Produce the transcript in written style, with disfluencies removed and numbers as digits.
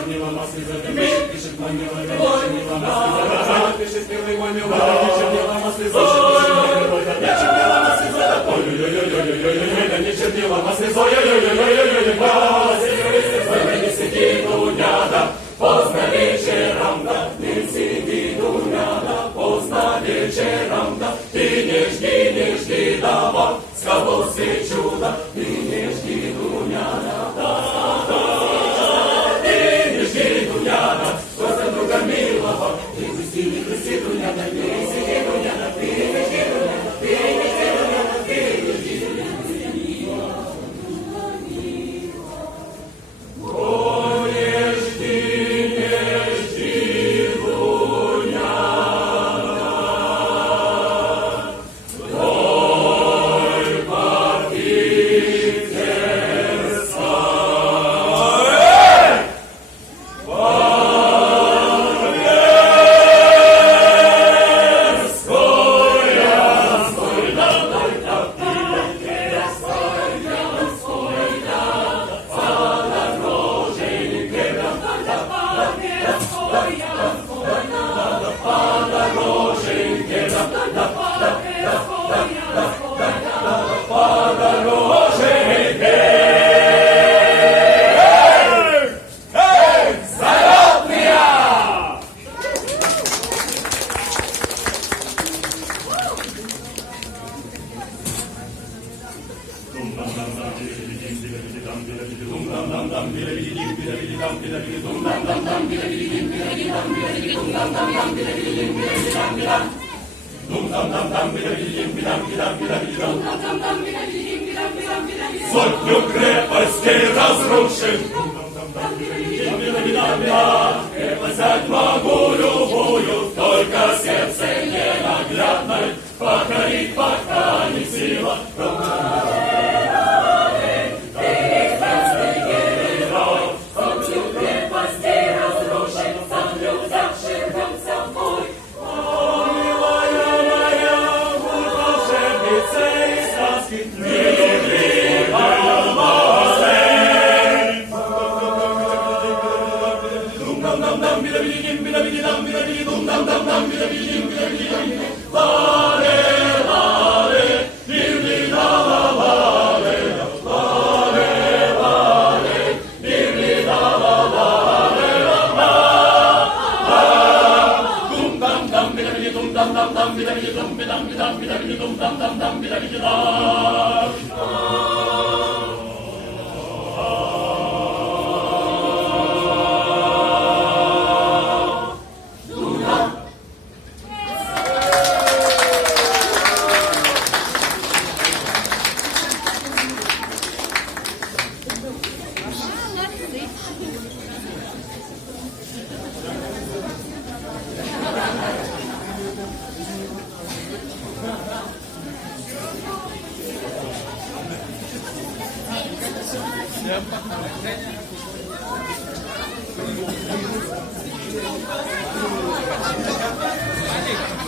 чернила маски задержи, пишет манила, чернила маски задержи, пишет белый манила, чернила маски задержи, чернила маски задержи, ой-ой-ой-ой-ой-ой-ой-ой, не чернила маски ой-ой-ой-ой-ой-ой-ой-ой, не сиди, дуняда, поздно вечером, да, не сиди, дуняда, поздно вечером, да, ты не жди, да, вот, с кого свечу, да, ты не жди, дуняда, да, ты не жди, дуняда, просто друга милого, ты не грусти, дуняда, ты не сиди, дуняда, ты не жди, дуняда, ты не жди, дуняда, ты не жди, дуняда. Сотню крепостей разрушим, крепость взять могу любую, только сердце ненаглядное покорить пока не сила. Thank you.